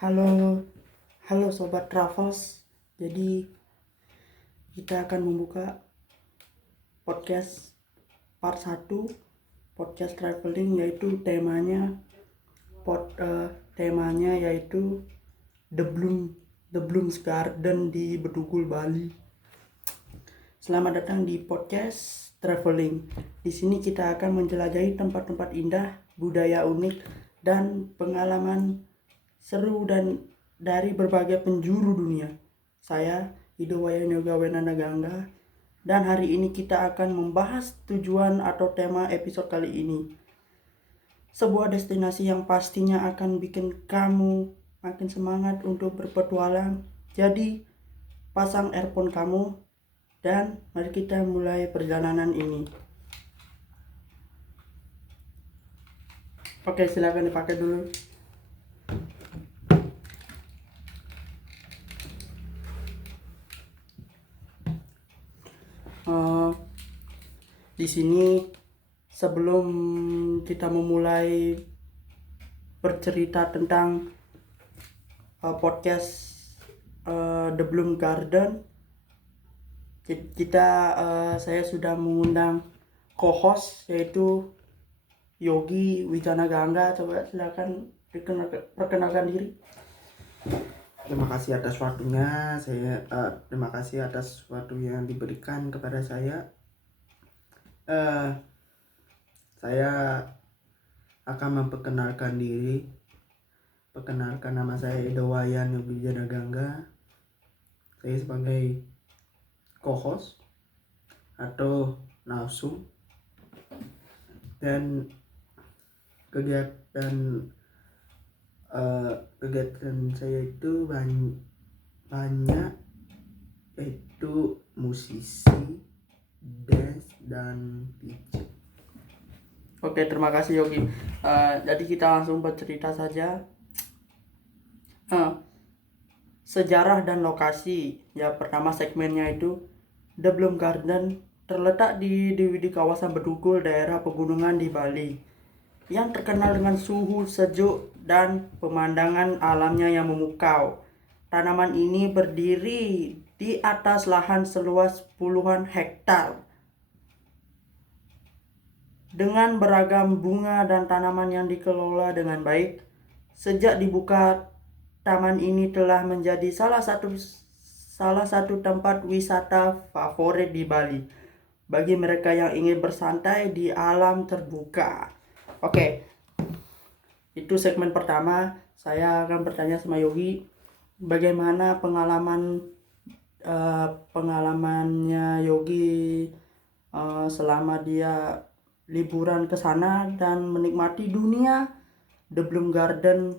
Halo, halo Sobat Travels. Jadi kita akan membuka podcast part 1 podcast traveling, yaitu temanya yaitu The Bloom's Garden di Bedugul, Bali. Selamat datang di podcast traveling. Di sini kita akan menjelajahi tempat-tempat indah, budaya unik, dan pengalaman seru dan dari berbagai penjuru dunia. Saya Ido Wayan Yoga Wenana Gangga, dan hari ini kita akan membahas tujuan atau tema episode kali ini. Sebuah destinasi yang pastinya akan bikin kamu makin semangat untuk berpetualang. Jadi pasang earphone kamu dan mari kita mulai perjalanan ini. Oke, silakan dipakai dulu. Di sini sebelum kita memulai bercerita tentang podcast The Bloom Garden, saya sudah mengundang co-host yaitu Yogi Wijana Gangga. Coba silakan perkenalkan diri. Terima kasih atas waktunya. Terima kasih atas waktu yang diberikan kepada saya. Saya akan memperkenalkan diri. Perkenalkan, nama saya Edo Wayan Yogi Wijana Gangga. Saya sebagai co-host atau narsum, dan kegiatan saya itu banyak, yaitu musisi, dance, dan pijat. Oke, terima kasih Yogi. Jadi kita langsung bercerita saja. Sejarah dan lokasi. Ya, pertama segmennya itu The Bloom Garden terletak di kawasan Bedugul, daerah pegunungan di Bali, yang terkenal dengan suhu sejuk dan pemandangan alamnya yang memukau. Tanaman ini berdiri di atas lahan seluas puluhan hektar dengan beragam bunga dan tanaman yang dikelola dengan baik. Sejak dibuka, taman ini telah menjadi salah satu tempat wisata favorit di Bali bagi mereka yang ingin bersantai di alam terbuka. Oke, itu segmen pertama. Saya akan bertanya sama Yogi, bagaimana pengalamannya Yogi selama dia liburan ke sana dan menikmati dunia The Bloom Garden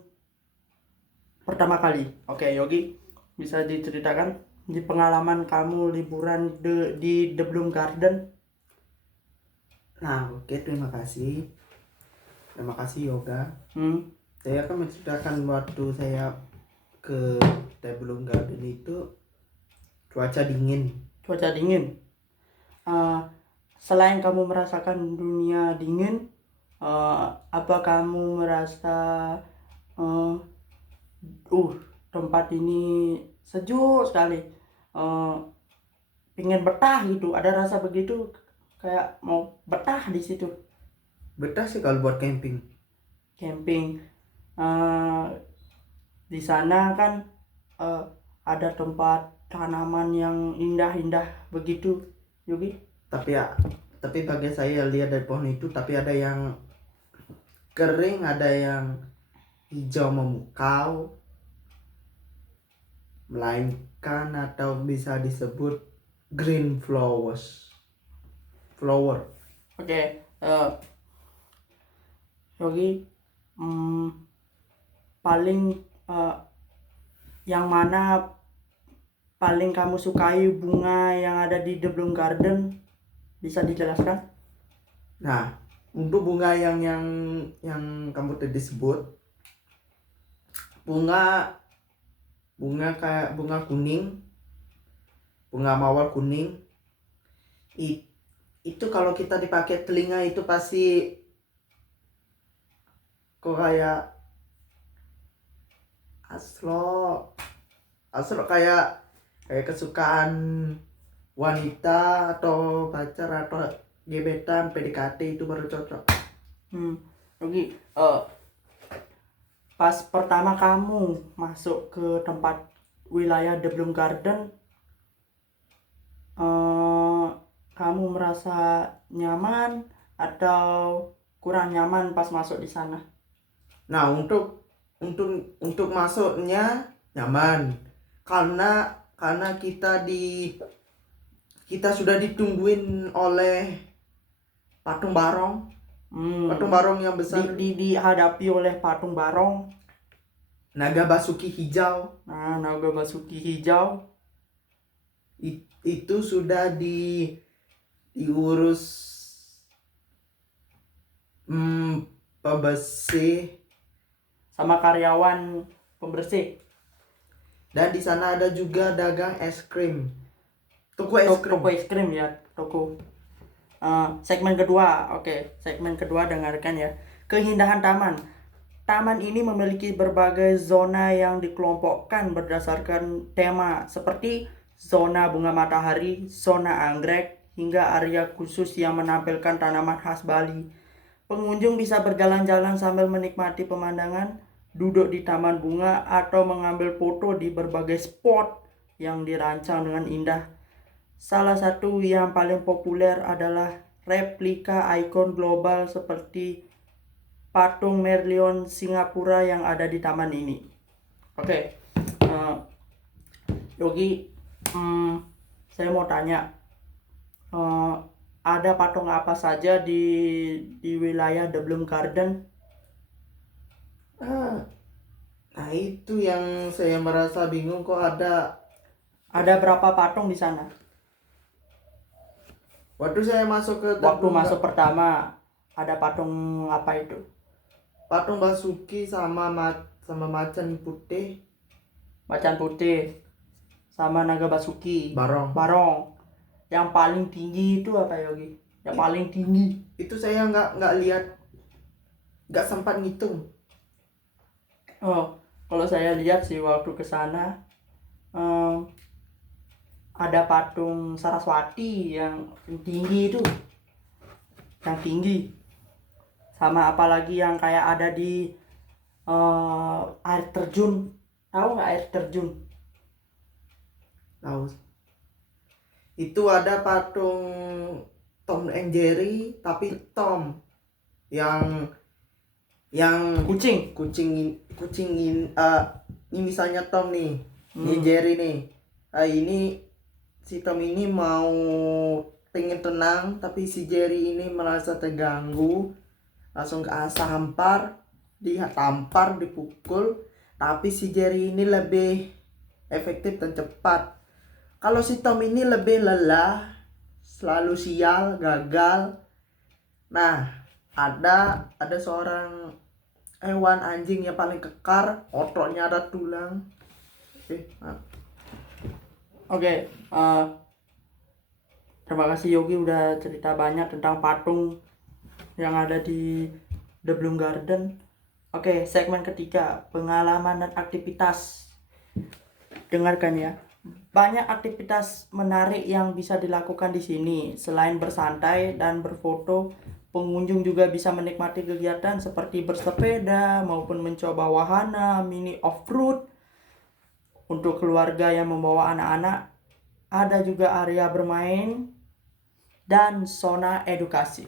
pertama kali. Oke, Yogi, bisa diceritakan di pengalaman kamu liburan di The Bloom Garden? Nah, oke, terima kasih Yoga. Saya akan menceritakan waktu saya ke The Bloom Garden itu cuaca dingin. Selain kamu merasakan dunia dingin, apa kamu merasa tempat ini sejuk sekali, pengen betah gitu? Ada rasa begitu, kayak mau betah di situ? Betah sih kalau buat camping. Di sana kan ada tempat tanaman yang indah-indah begitu, Yogi. Tapi bagi saya lihat dari pohon itu, tapi ada yang kering, ada yang hijau memukau, melainkan atau bisa disebut green flower. Oke, Yogi, paling yang mana paling kamu sukai bunga yang ada di The Bloom Garden? Bisa dijelaskan? Nah, untuk bunga yang kamu tadi sebut, bunga kayak bunga kuning, bunga mawar kuning, itu kalau kita dipakai telinga itu pasti kok kayak Aslo. Aslo kayak kesukaan wanita atau pacar atau gebetan PDKT itu baru cocok. Yogi, pas pertama kamu masuk ke tempat wilayah The Bloom Garden, kamu merasa nyaman atau kurang nyaman pas masuk di sana? Nah, untuk masuknya nyaman karena kita sudah ditungguin oleh patung barong. Patung barong yang besar. Dihadapi oleh patung barong. Naga Basuki hijau. Nah, Naga Basuki hijau. Itu sudah diurus pembersih sama karyawan pembersih. Dan di sana ada juga dagang es krim. Toko es krim ya, toko. Segmen kedua, segmen kedua dengarkan ya. Keindahan taman. Taman ini memiliki berbagai zona yang dikelompokkan berdasarkan tema seperti zona bunga matahari, zona anggrek, hingga area khusus yang menampilkan tanaman khas Bali. Pengunjung bisa berjalan-jalan sambil menikmati pemandangan, duduk di taman bunga, atau mengambil foto di berbagai spot yang dirancang dengan indah. Salah satu yang paling populer adalah replika ikon global seperti patung Merlion Singapura yang ada di taman ini. Yogi, saya mau tanya, ada patung apa saja di wilayah The Bloom Garden? Nah, itu yang saya merasa bingung, kok ada berapa patung di sana? Waktu saya masuk ke masuk pertama, ada patung apa itu? Patung Basuki sama macan putih. Macan putih sama Naga Basuki. Barong. Yang paling tinggi itu apa, Yogi? Yang paling tinggi? Itu saya nggak lihat, nggak sempat ngitung. Kalau saya lihat sih waktu ke sana, ada patung Saraswati yang tinggi itu, sama apalagi yang kayak ada di air terjun. Tahu nggak air terjun? Tahu. Itu ada patung Tom and Jerry, tapi Tom yang kucing ini, misalnya Tom nih, ini Jerry nih. Ini si Tom ini mau pengen tenang, tapi si Jerry ini merasa terganggu, langsung tampar, dipukul. Tapi si Jerry ini lebih efektif dan cepat. Kalau si Tom ini lebih lelah, selalu sial, gagal. Nah, ada seorang hewan anjing yang paling kekar, ototnya ada tulang. Terima kasih Yogi udah cerita banyak tentang patung yang ada di The Bloom Garden. Segmen ketiga, pengalaman dan aktivitas. Dengarkan ya. Banyak aktivitas menarik yang bisa dilakukan di sini. Selain bersantai dan berfoto, pengunjung juga bisa menikmati kegiatan seperti bersepeda maupun mencoba wahana mini off-road. Untuk keluarga yang membawa anak-anak, ada juga area bermain dan zona edukasi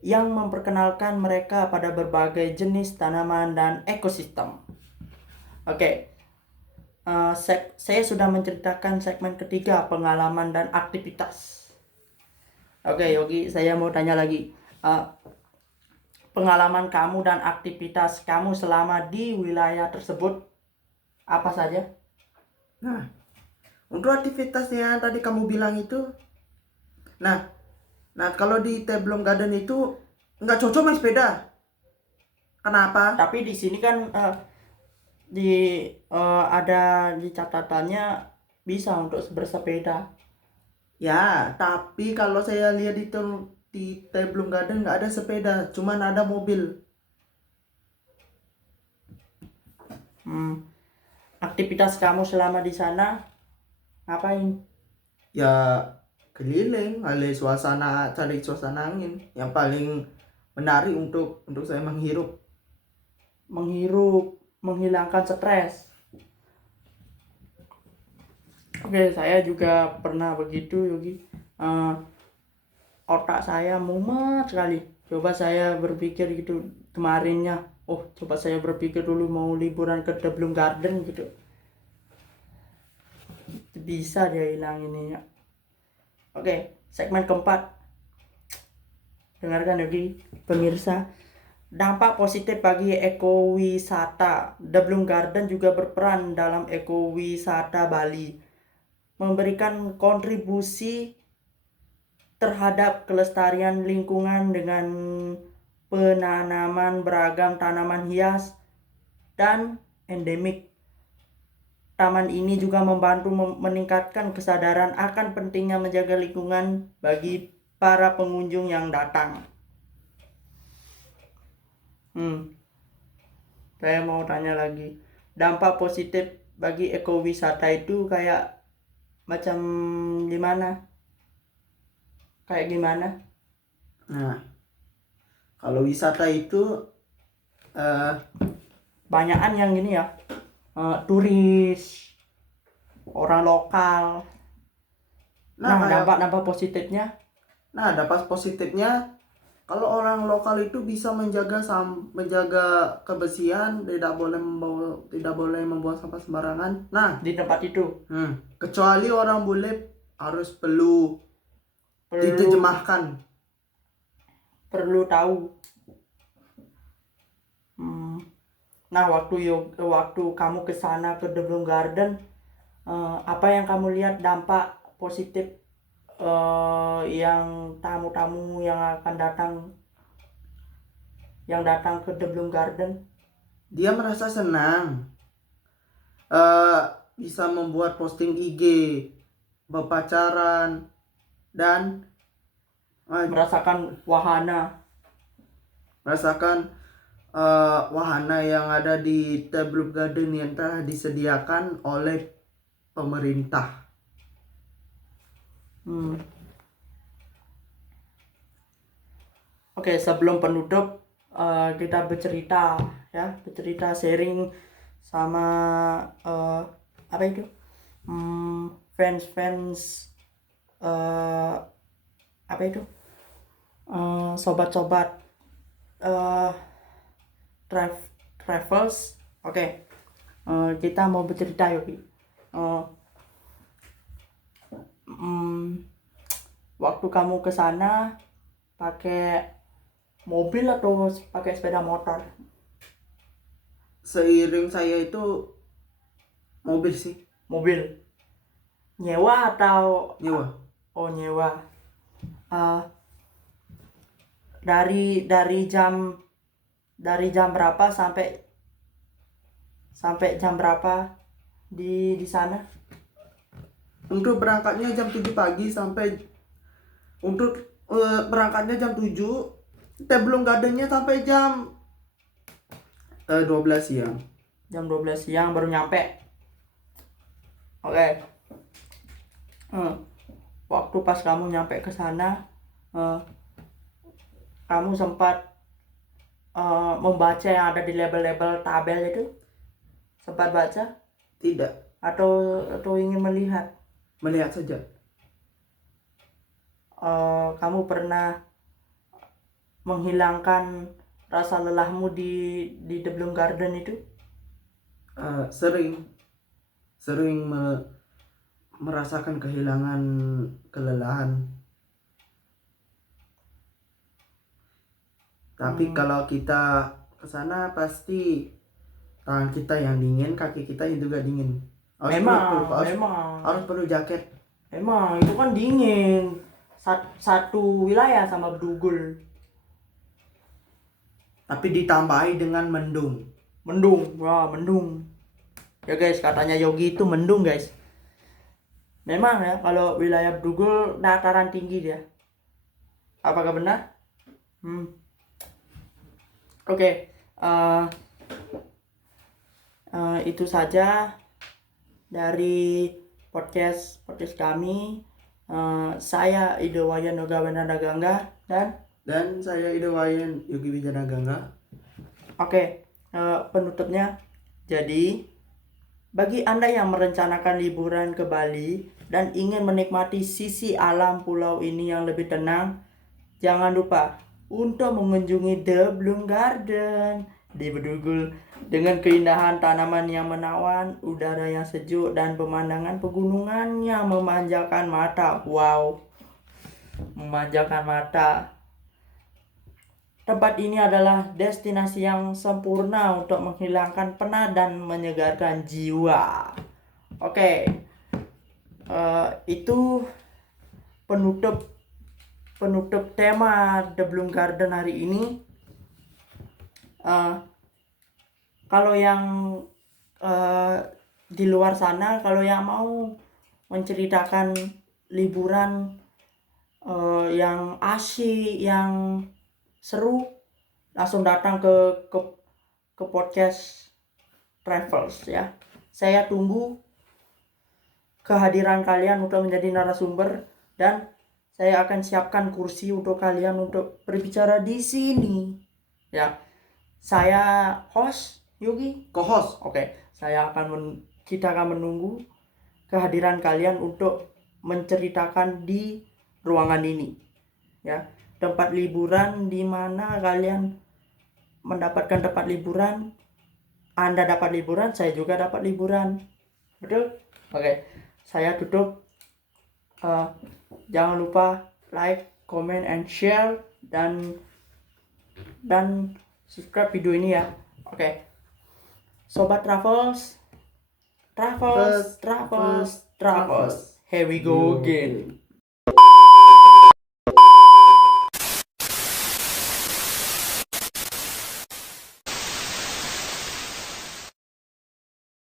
yang memperkenalkan mereka pada berbagai jenis tanaman dan ekosistem. Saya sudah menceritakan segmen ketiga, pengalaman dan aktivitas. Yogi, saya mau tanya lagi. Pengalaman kamu dan aktivitas kamu selama di wilayah tersebut apa saja? Nah, untuk aktivitas yang tadi kamu bilang itu, nah kalau di The Bloom Garden itu nggak cocok main sepeda. Kenapa? Tapi di sini kan ada di catatannya bisa untuk bersepeda. Ya, tapi kalau saya lihat di The Bloom Garden nggak ada sepeda, cuman ada mobil. Aktivitas kamu selama di sana ngapain? Ya keliling, cari suasana angin yang paling menarik untuk saya menghirup. Menghirup, menghilangkan stres. Oke, saya juga pernah begitu, Yogi. Otak saya mumet sekali. Coba saya berpikir gitu kemarinnya. Oh, coba saya berpikir dulu mau liburan ke Deblum Garden gitu. Bisa dia hilang ini ya. Oke, segmen keempat. Dengarkan Yogi, pemirsa. Dampak positif bagi ekowisata. Deblum Garden juga berperan dalam ekowisata Bali, memberikan kontribusi terhadap kelestarian lingkungan dengan penanaman beragam tanaman hias dan endemik. Taman ini juga membantu meningkatkan kesadaran akan pentingnya menjaga lingkungan bagi para pengunjung yang datang. Saya mau tanya lagi, dampak positif bagi ekowisata itu kayak macam gimana? Kayak gimana? Nah, kalau wisata itu Banyakan yang gini ya, turis, orang lokal. Nah, dampak positifnya? Nah, dampak positifnya kalau orang lokal itu bisa menjaga kebersihan, tidak boleh membuang sampah sembarangan. Nah, Di tempat itu kecuali orang bule harus perlu diterjemahkan. Perlu tahu. Nah, waktu kamu ke sana ke Deblum Garden, apa yang kamu lihat dampak positif yang tamu-tamu yang akan datang ke Deblum Garden? Dia merasa senang, bisa membuat posting IG, berpacaran, dan Merasakan wahana yang ada di Deblum Garden yang telah disediakan oleh pemerintah. Oke, sebelum penutup kita bercerita sharing sama apa itu fans apa itu sobat-sobat travels. Oke, kita mau bercerita Yogi. Waktu kamu ke sana pakai mobil atau pakai sepeda motor? Seiring saya itu mobil sih. Mobil. Nyewa atau Nyewa. Oh, nyewa. Dari jam berapa sampai jam berapa di sana? Untuk berangkatnya jam 7 pagi sampai berangkatnya jam 7, Deblum Gardennya sampai jam 12 siang. Jam 12 siang baru nyampe. Oke. Waktu pas kamu nyampe ke sana, kamu sempat membaca yang ada di label-label tabel itu? Sempat baca? Tidak. Atau ingin melihat? Melihat saja. Kamu pernah menghilangkan rasa lelahmu di Deblum Garden itu? Sering merasakan kehilangan kelelahan. Tapi kalau kita ke sana pasti tangan kita yang dingin, kaki kita yang juga dingin. Harus perlu jaket. Memang itu kan dingin. Satu wilayah sama Bedugul. Tapi ditambahi dengan mendung. Wah, mendung. Ya guys, katanya Yogi itu mendung guys. Memang ya, kalau wilayah Bedugul dataran tinggi dia. Apakah benar? Oke. Itu saja dari podcast kami. Saya Ido Wayan Yoga Wenanda Gangga dan saya Ido Wayan Yogi Wijana Gangga. Oke, penutupnya. Jadi, bagi Anda yang merencanakan liburan ke Bali dan ingin menikmati sisi alam pulau ini yang lebih tenang, jangan lupa untuk mengunjungi The Bloom Garden di Bedugul dengan keindahan tanaman yang menawan, udara yang sejuk, dan pemandangan pegunungan yang memanjakan mata. Wow, memanjakan mata. Tempat ini adalah destinasi yang sempurna untuk menghilangkan penat dan menyegarkan jiwa. Oke, itu penutup tema The Bloom Garden hari ini. Kalau yang di luar sana, kalau yang mau menceritakan liburan yang asyik, yang seru, langsung datang ke podcast Travels ya. Saya tunggu kehadiran kalian untuk menjadi narasumber, dan saya akan siapkan kursi untuk kalian untuk berbicara di sini ya. Saya host Yogi, Co-host. Oke, kita akan menunggu kehadiran kalian untuk menceritakan di ruangan ini ya. Tempat liburan di mana kalian mendapatkan tempat liburan, Anda dapat liburan, saya juga dapat liburan. Betul? Oke, saya tutup. Jangan lupa like, comment, and share, dan subscribe video ini ya. Oke. Sobat Travels. Here we go again.